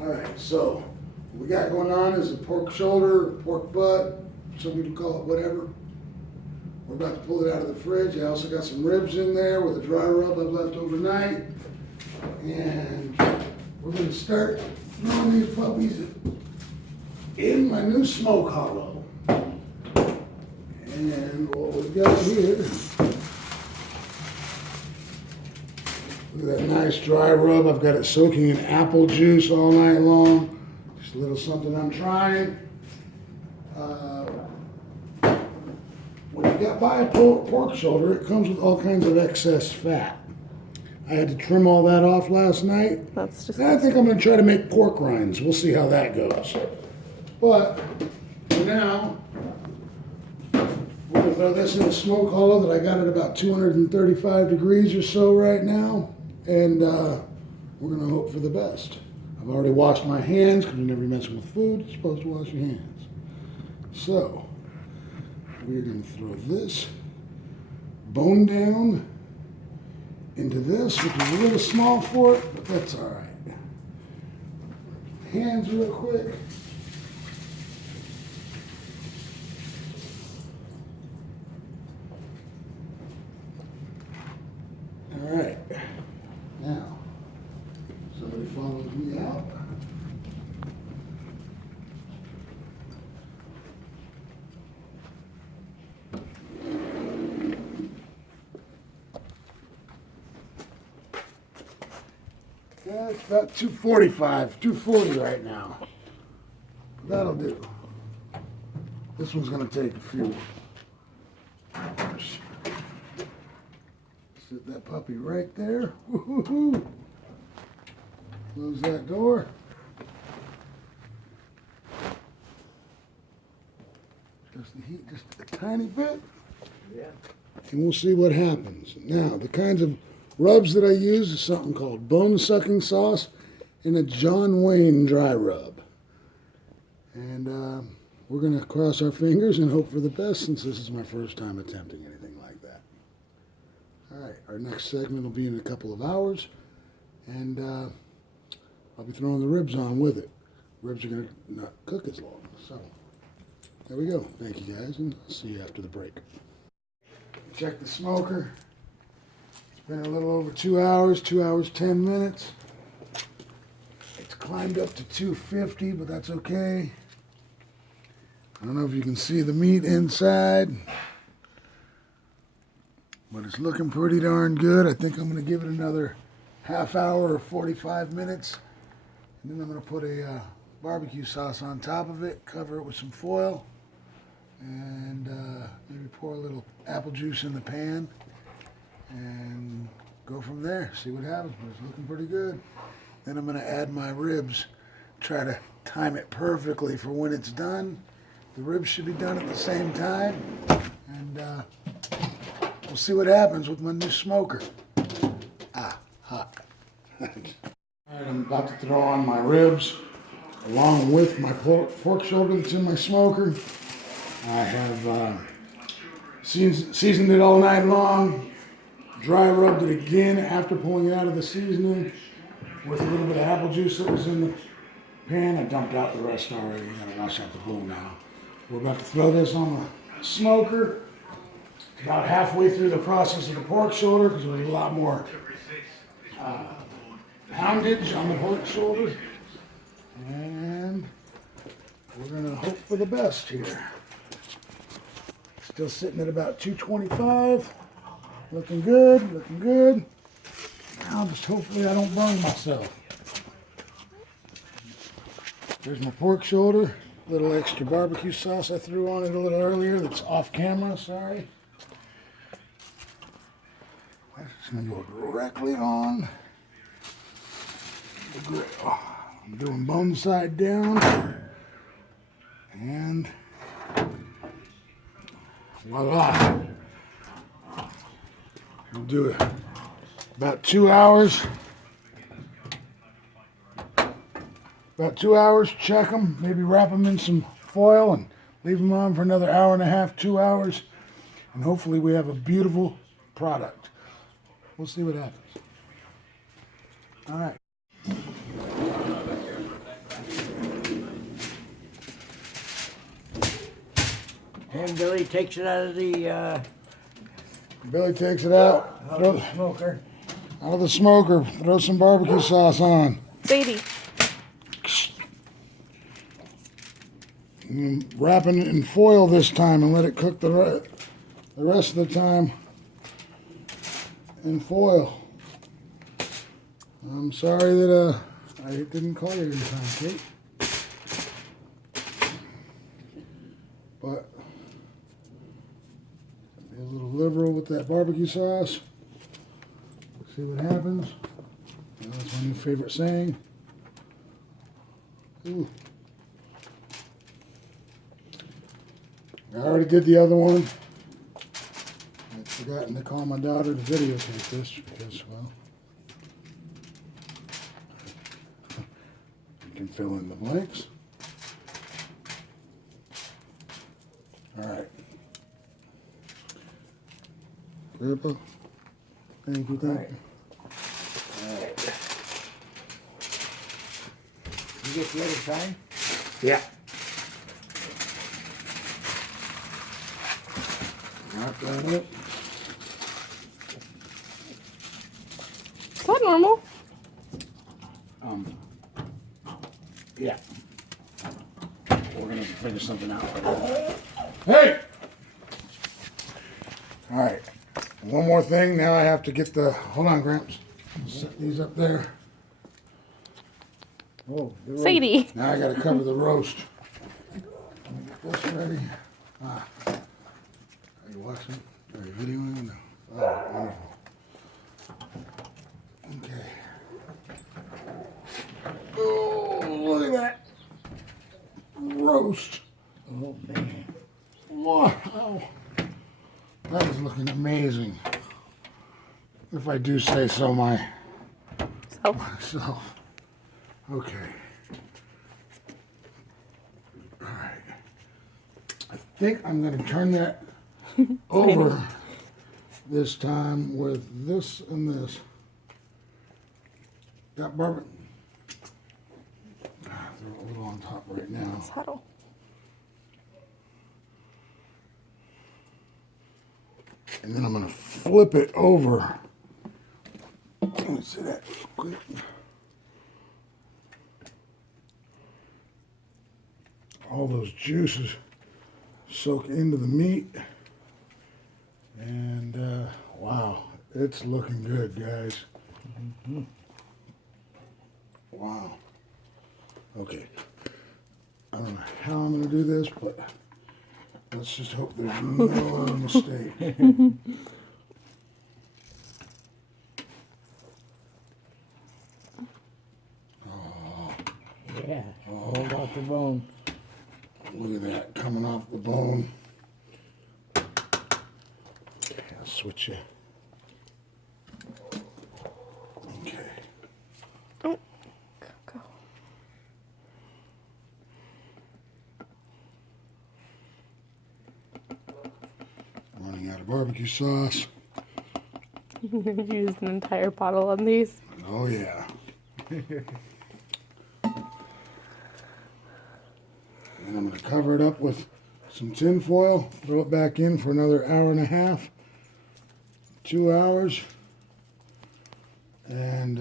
Alright, so what we got going on is a pork shoulder, pork butt, some people call it whatever. We're about to pull it out of the fridge. I also got some ribs in there with a dry rub I've left overnight. And we're going to start throwing these puppies in my new smoke hollow. And what we've got here, look at that nice dry rub. I've got it soaking in apple juice all night long. Just a little something I'm trying. When you buy a pork shoulder, it comes with all kinds of excess fat. I had to trim all that off last night. That's just. I think I'm going to try to make pork rinds. We'll see how that goes. But for now, we're going to throw this in a smoke hollow that I got at about 235 degrees or so right now. And we're going to hope for the best. I've already washed my hands because whenever you're messing with food, you're supposed to wash your hands. So we're going to throw this bone down into this, which is a little small for it, but that's all right. Hands real quick. All right. Now, somebody follows me out. Yeah, it's about 245, 240 right now. That'll do. This one's going to take a few. Sit that puppy right there. Woo-hoo-hoo. Close that door. Just the heat just a tiny bit. Yeah. And we'll see what happens. Now, the kinds of rubs that I use is something called bone sucking sauce and a John Wayne dry rub. And we're going to cross our fingers and hope for the best since this is my first time attempting anything like that. All right, our next segment will be in a couple of hours, and I'll be throwing the ribs on with it. Ribs are going to not cook as long. So there we go. Thank you guys, and I'll see you after the break. Check the smoker. Been a little over 2 hours, 2 hours, 10 minutes. It's climbed up to 250, but that's okay. I don't know if you can see the meat inside, but it's looking pretty darn good. I think I'm going to give it another half hour or 45 minutes. And then I'm going to put a barbecue sauce on top of it, cover it with some foil, and maybe pour a little apple juice in the pan. And go from there, see what happens. But it's looking pretty good. Then I'm going to add my ribs, try to time it perfectly for when it's done. The ribs should be done at the same time, and we'll see what happens with my new smoker. Hot. All right, I'm about to throw on my ribs along with my pork shoulder that's in my smoker. I have seasoned it all night long. Dry rubbed it again after pulling it out of the seasoning with a little bit of apple juice that was in the pan. I dumped out the rest already. I gotta wash out the bowl now. We're about to throw this on the smoker. About halfway through the process of the pork shoulder because there's a lot more poundage on the pork shoulder. And we're gonna hope for the best here. Still sitting at about 225. Looking good, looking good. Now just hopefully I don't burn myself. There's my pork shoulder. A little extra barbecue sauce I threw on it a little earlier that's off camera, sorry. That's just gonna go directly on the grill. I'm doing bone side down. And voila. We'll do it about 2 hours. About 2 hours, check them, maybe wrap them in some foil and leave them on for another hour and a half, 2 hours. And hopefully we have a beautiful product. We'll see what happens. All right. Billy takes it out of the Billy takes it out. smoker. Out of the smoker. Throw some barbecue sauce on. Sadie. Wrap it in foil this time and let it cook the rest of the time in foil. I'm sorry that I didn't call you in time, Kate. But be a little liberal with that barbecue sauce. See what happens. That's my new favorite saying. Ooh. I already did the other one. I'd forgotten to call my daughter to videotape this because, well, you can fill in the blanks. All right. Grandpa, thank you, thank you. All right. You get the other side? Yeah. Knock that up. Is that normal? Yeah. We're gonna figure something out. Hey! All right. One more thing. Now I have to get the. Hold on, Gramps. Set these up there. Oh, Sadie. Now I gotta cover the roast. Let me get this ready. Are you watching? Are you videoing? No. Oh, wonderful. Okay. Oh, look at that roast. oh man. Wow. That is looking amazing. If I do say so myself. Okay. All right. I think I'm going to turn that over this time with this and this. Got barbecue. Throw a little on top right now. Subtle. And then I'm going to flip it over. Let me see that real quick. All those juices soak into the meat. And wow, it's looking good, guys. Mm-hmm. Wow. Okay. I don't know how I'm going to do this, but let's just hope there's no mistake. Yeah. Hold off the bone. Look at that coming off the bone. Okay, I'll switch you. Okay. Oh, go. Running out of barbecue sauce. You've used an entire bottle on these. Oh yeah. And I'm going to cover it up with some tin foil, throw it back in for another hour and a half, 2 hours, and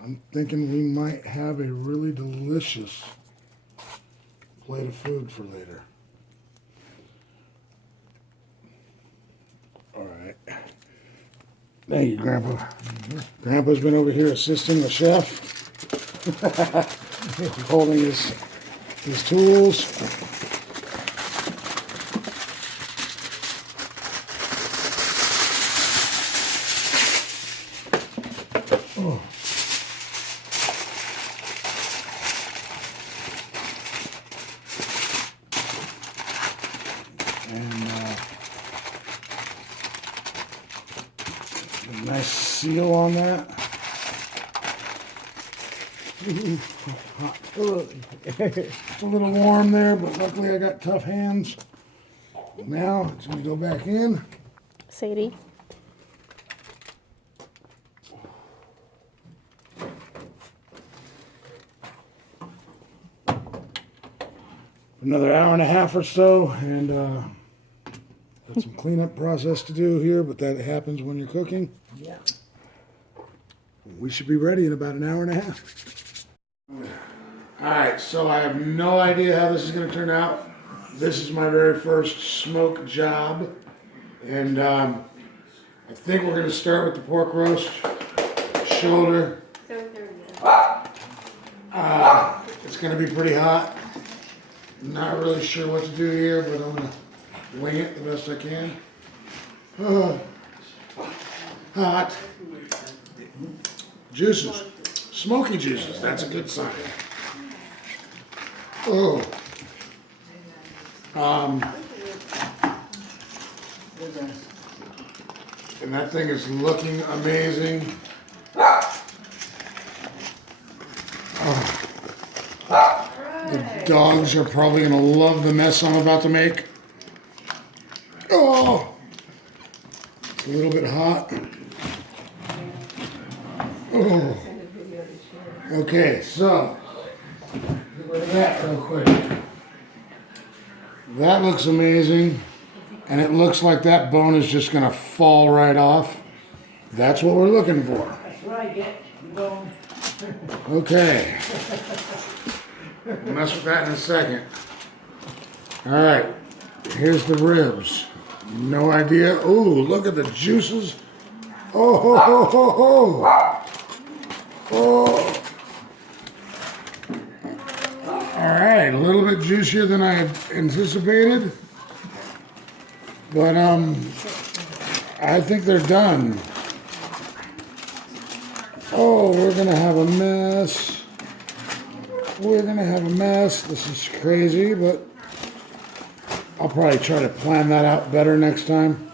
I'm thinking we might have a really delicious plate of food for later. All right. Thank you, Grandpa. Mm-hmm. Grandpa's been over here assisting the chef. Holding his tools. Oh. And a nice seal on that. Ooh, hot. It's a little warm there, but luckily I got tough hands. Now it's going to go back in. Sadie. Put another hour and a half or so, and got some cleanup process to do here, but that happens when you're cooking. Yeah. We should be ready in about an hour and a half. Alright, so I have no idea how this is going to turn out. This is my very first smoke job, and I think we're going to start with the pork roast, shoulder. It's going to be pretty hot. Not really sure what to do here, but I'm going to wing it the best I can. Hot. Juices. Smoky juices. That's a good sign. Oh. And that thing is looking amazing. The dogs are probably gonna love the mess I'm about to make. Oh, it's a little bit hot. Oh. Okay, so get rid of that real quick. That looks amazing, and it looks like that bone is just gonna fall right off. That's what we're looking for. That's right, get the bone. Okay. We'll mess with that in a second. All right, here's the ribs. No idea. Ooh, look at the juices. Oh, ho, ho, ho, ho. Oh. All right, a little bit juicier than I had anticipated, but I think they're done. Oh, we're gonna have a mess. We're gonna have a mess. This is crazy, but I'll probably try to plan that out better next time.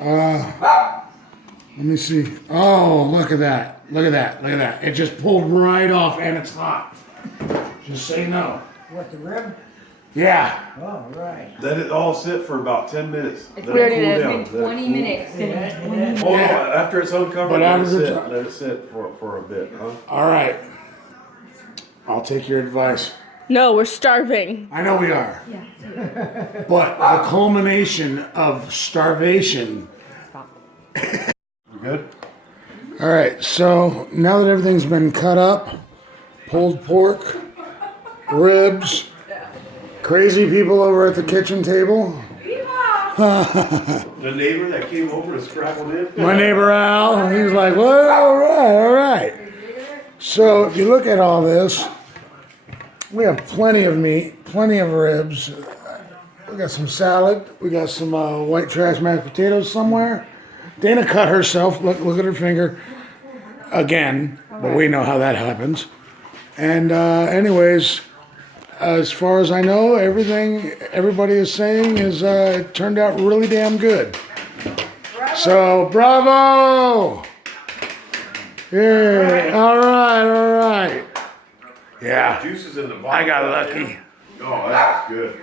Let me see. Oh, look at that. Look at that. Look at that. It just pulled right off and it's hot. Just so you know. What, the rib? Yeah. Oh, right. Let it all sit for about 10 minutes. Let We already it did. cool It's down. been 20 minutes. Oh, no, after it's uncovered, But let it after sit. it's- Let it sit for a bit, huh? All right. I'll take your advice. No, we're starving. I know we are. But the culmination of starvation. You good? All right, so now that everything's been cut up, pulled pork, ribs, crazy people over at the kitchen table. The neighbor that came over to scrabble in? My neighbor Al, he's like, well, all right, all right. So if you look at all this, we have plenty of meat, plenty of ribs. We got some salad. We got some white trash mashed potatoes somewhere. Dana cut herself. Look at her finger again, but we know how that happens. And anyways, as far as I know, everything everybody is saying is it turned out really damn good. So bravo! Yeah. All right. All right. Yeah. Juices in the bottom. I got lucky. Oh, that's good.